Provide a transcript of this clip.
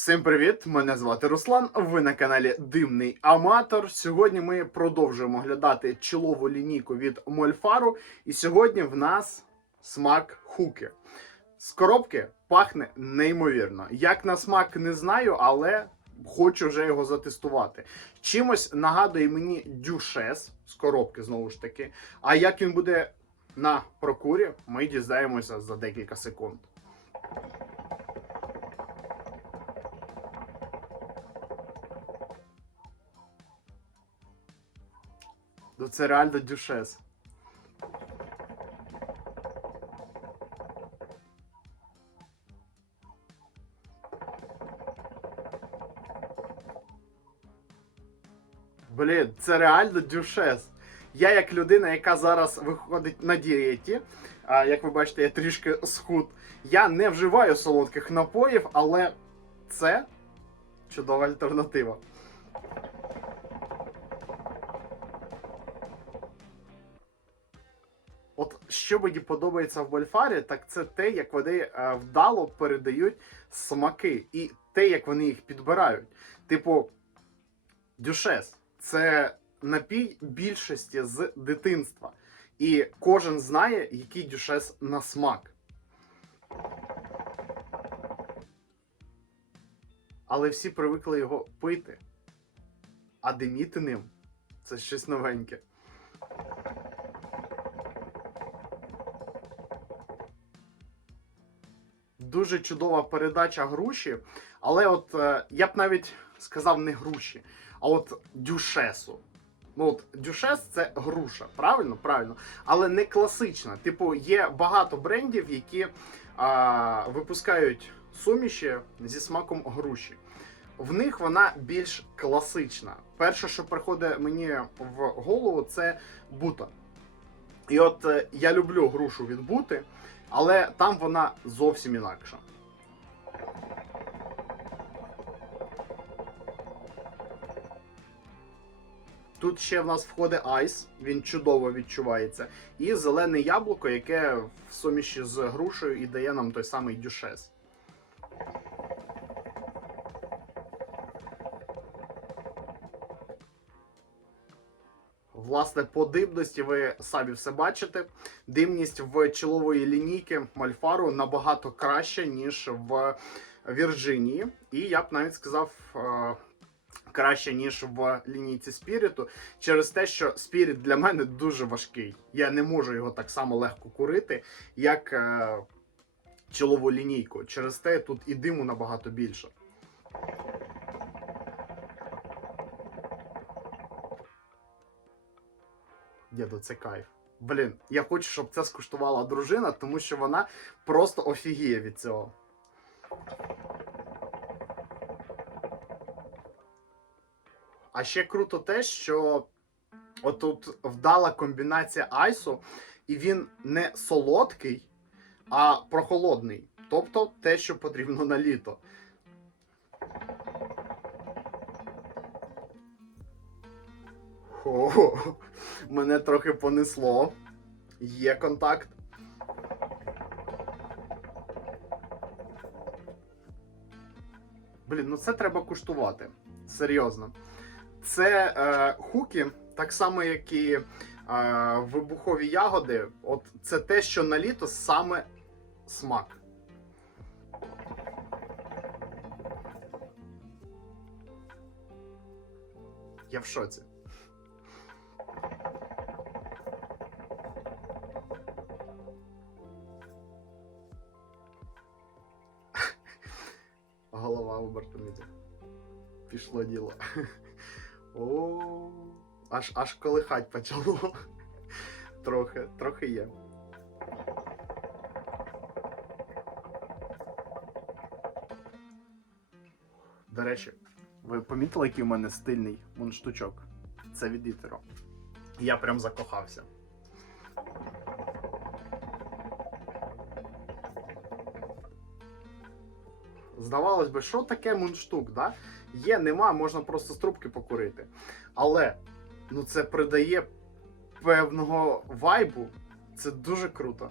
Всім привіт! Мене звати Руслан. Ви на каналі Димний Аматор. Сьогодні ми продовжуємо глядати чолову лінійку від Мольфару. І сьогодні в нас смак хуки. З коробки пахне неймовірно. Як на смак не знаю, але хочу вже його затестувати. Чимось нагадує мені дюшес з коробки, знову ж таки. А як він буде на прокурі, ми дізнаємося за декілька секунд. Ну це реально дюшес. Блін, це реально дюшес. Я, як людина, яка зараз виходить на дієті, а як ви бачите, я трішки схуд. Я не вживаю солодких напоїв, але це чудова альтернатива. Що мені подобається в Больфарі, так це те, як вони е, вдало передають смаки, і те, як вони їх підбирають. Типу, дюшес це напій більшості з дитинства. І кожен знає, який дюшес на смак. Але всі привикли його пити. А диміти ним це щось новеньке. Дуже чудова передача груші, але от е, я б навіть сказав не груші, а от дюшесу. Ну от дюшес це груша, правильно? Правильно. Але не класична. Типу, є багато брендів, які а, випускають суміші зі смаком груші. В них вона більш класична. Перше, що приходить мені в голову, це бута. І от е, я люблю грушу від бути, але там вона зовсім інакша. Тут ще в нас входить айс, він чудово відчувається. І зелене яблуко, яке в суміші з грушею і дає нам той самий дюшес. Власне, по димності ви самі все бачите. Димність в чолової лінійки Мальфару набагато краща, ніж в Вірджинії. І я б навіть сказав. е, Краще, ніж в лінійці спіріту, через те, що спіріт для мене дуже важкий. Я не можу його так само легко курити, як е, чолову лінійку. Через те тут і диму набагато більше. Діду, це кайф. Блін, я хочу, щоб це скуштувала дружина, тому що вона просто офігіє від цього. А ще круто те, що отут вдала комбінація айсу, і він не солодкий, а прохолодний. Тобто те, що потрібно на літо. О, мене трохи понесло. Є контакт. Блін, ну це треба куштувати. Серйозно. Це е, хуки, так само, як і е, вибухові ягоди. От це те, що на літо саме смак. Я в шоці. Голова обертається. Пішло діло. О, аж аж колихать почало. Трохи, трохи є. До речі, ви помітили, який у мене стильний мундштучок? Це від Ітеро. Я прям закохався. Здавалось би, що таке мундштук, да? Є, нема, можна просто з трубки покурити. Але ну це придає певного вайбу. Це дуже круто.